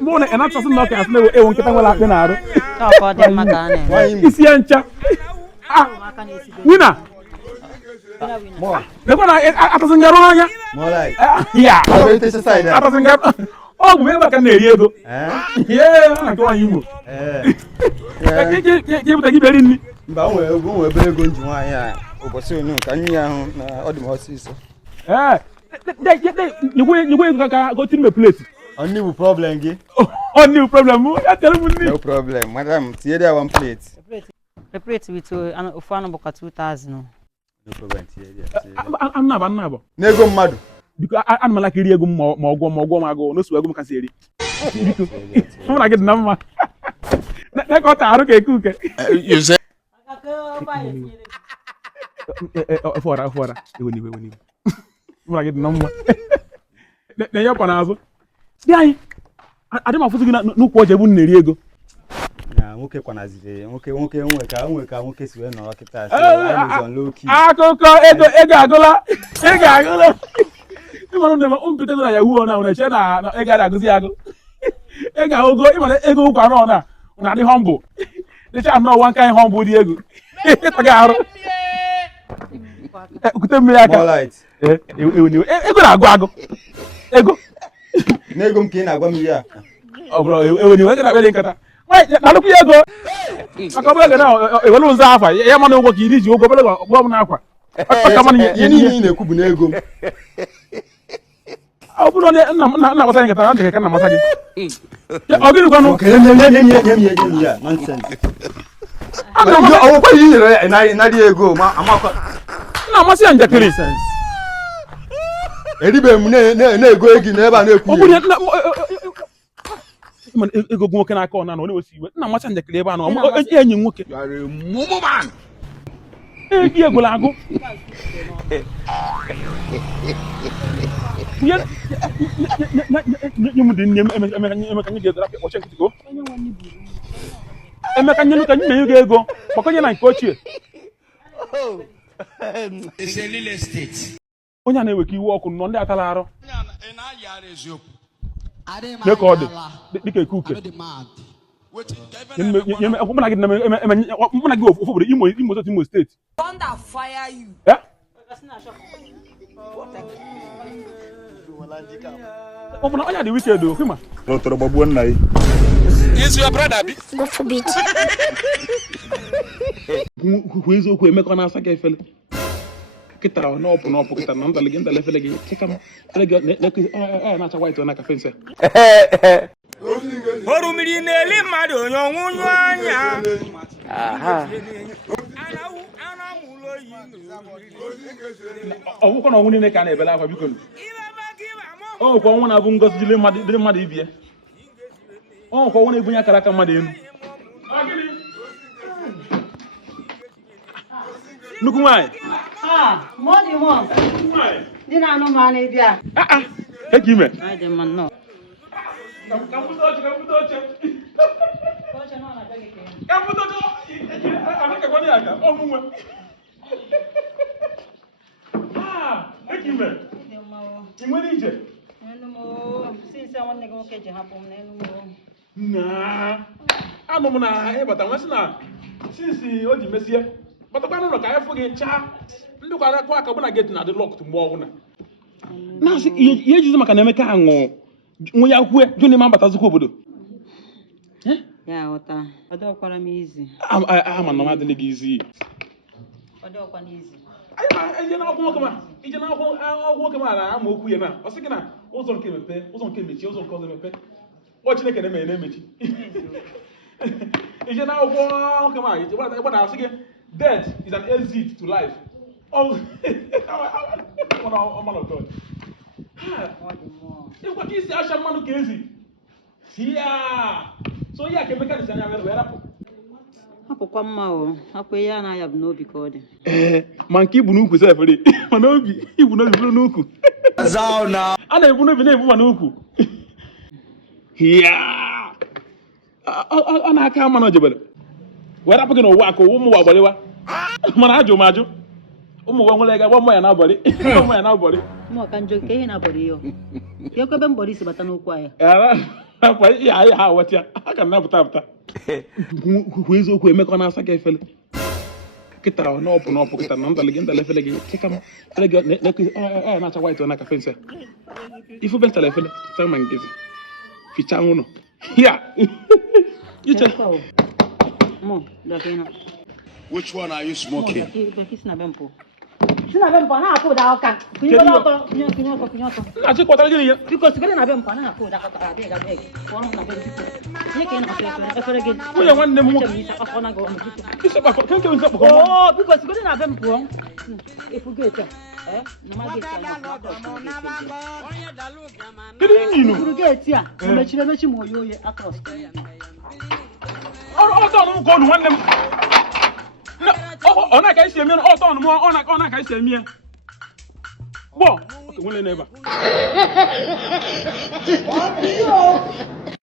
Mo na ena tso no ka asle e won kita wala na aro. Ta ko de makane. Isi encha. Winner. Mo. Le ko na atazingaro anya. Mo like. Yeah. Ate se side. Atazingaro. Oh, me ba kan eri ego. Yeah, na to anyi mo. Ke buta gi beri ni. Mba we bere go nji wan ya. Obosi onu ka nya ho na odi mo siso. You go go tin me plate. Only with problem gi. Only problem. Ya tell me ni. No problem. Madam, tie there one plate. The plate with ufano boka 2000 no. No problem, tie there. I'm not. Nego mmadu. Because I'm like ego ma go no so ego ka seri. I'm like na ma. Na ko ta aro ke ku ke. You say fora. Ewoni. I'm like na ma. Na yo pana azo. Bi ayi. Ade ma fuzu gi na nu ko je bu na eri ego. Na nwoke kwanazire nwoke nwe ka nwoke si we no kita so on low key. Akoko ego agụla. Ego agụla. Ịmara na o mpete na ya hu ona che na ego agụzi agụ. Ego ogo ịmara ego ụkwa na ona na dị humble. Dị cha no one kind humble dị ego. Taga arụ. Kute mmiri aka. More light. Ego na agụ. Ego. Nego m ka ị na-agwa m ya. Oh bro, ego na bele nkata. Na lukwu ego. Aka bele na ewelu nza afa. Ya mana ụgwọ ka iri ji ụgwọ bele gwa m n'akwa. Aka mana Ihe niile ị na-ekwu bụ n'ego m. Ọ bụrụ na gbasa nkata na ndịka na masa gị. Ọ gịnị kwanụ? Nye m ya. Nonsense. Ọwụkwa ihe nyere ya ịnarị ego ma amakwa. Na amasị ya njakịrị. Eribe m na-ego egi n'ebe a na-ekwu. Ọ bụrụ na ego nwoke n'aka ọ na na-osi iwe. Na amasị njakịrị ebe a na enyi nwoke. you are a mumu man. Egi ego na-agụ. Nye m dị nne m emeka nye ga-ego rapịa kpọchi nkịtị go. Emeka nye ka nye ga ego gbakọnye na nke ochie. It's a real estate. Onye a na-ewe ka iwe ọkụ nọ ndị atala arụ. Mee ka ọ dị dịka eke uke. Mụna gị ofu obodo Imo steeti. Ọ bụ na onye dị wicked o kwima. Dr. Gbagbuo nna ya. Is your brother be? Kwuo eziokwu Emeka na-asa gị efele. Kịta n'ọpụ kịta na ndale gị efele gị cheka m efele gị na-acha white na kafe nse. Orumiri na-eli mmadụ onye ọnwụnwụ anya. Ọgwụkwọ na ọnwụ niile ka a na-ebele akwa biko. Ọgwụkwọ ọnwụ na-abụ ngozi dịrị mmadụ ibie. Ọgwụkwọ ọnwụ na-ebunye akara aka mmadụ elu. Nnukwu nwaanyị. Modi mo. Di na anụmanụ bịa. Eke ime. Ai de man no. Ka mbuto oche. Oche no na bege ke. Ka mbuto oche. Amaka kwani aka. Ọmụnwe. Eke ime. Di mo. Inwe ije. Nenu mo. Since nwanne gị nwoke ji hapụ m nenu mo. Na. Anụ m na ịbata nwa sị na since o ji mesie. Batakwa n'ụlọ ka afọ gị chaa. Ndị kwara akụ aka bụ na gate na-adị locked mgbe ọbụla. Na-asị ihe ejizi maka na Emeka aṅụ nwe ya kwue jụ n'ime abatazikwa obodo. Ya ghọta. Ọ dịọkwara m izi. Ama na m adịghị gị izi. Ọ dịọkwa n'izi. Ije n'akwụkwọ nwoke ma na-ama okwu ya na ọ sị gị na ụzọ nke mepe ụzọ nke mechie ụzọ nke ọzọ mepe. Ọ Chineke na-eme na-emechi. Ije n'akwụkwọ nwoke ma ịgbada asị gị death is an exit to life. Oh, man of God. If what is the Asha Manu Kezi? Yeah. So, yeah, can make a decision. Hapụkwa mma o. Hapụ ya na ya bụ n'obi ka ọ dị. Ma nke ibu n'ukwu sef dị. Ma n'obi, ibu n'obi bụrụ n'ukwu. A na-ebu n'obi na-ebu ma n'ukwu. Yeah. Ọ na-aka ama na ojebere. Wee rapụ gị n'ụwa ka ụmụ ụwa gbalewa. Mana ajụ m ajụ. Ụmụ nwa nwere ga-agba mmanya n'abalị. Mmanya n'abalị. Mụ ka njọ nke ihe na-abọrọ iyo. Ya kwa be mbodi si bata n'okwu ya. Akwa ya ha watia. Aka na pụta. Hu eziokwu emekọ na-asa ka efele. Kita na ọpụ kita na ndale efele gị. Kika m. Efele gị na-acha white na cafe nse. Ifu bentala efele. Sama ngezi. Ficha nwụnọ. Ya. Iche. Mo, dakina. Which one are you smoking? Sina bempo na aku da oka. Kunyo Na chi kwatara gị ya. Because gele na bempo na aku da oka abi ga beg. Wono na beg. Ni ke na efere gị. Nwunye nwanne m nwoke. Ise bakọ, kenke nse bakọ. Oh, because gele na bempo. Ifu gate. Na ma gate ya. Kedu nyi no? Ifu gate ya. Mechi mo yoye across. Ọtọ ọnụ ka ọnụ nwanne m. Ọ na ka isi eme ọtọ ọnụ m ọ na ka isi eme ya. Gbọ, oke nwele n'ebe a.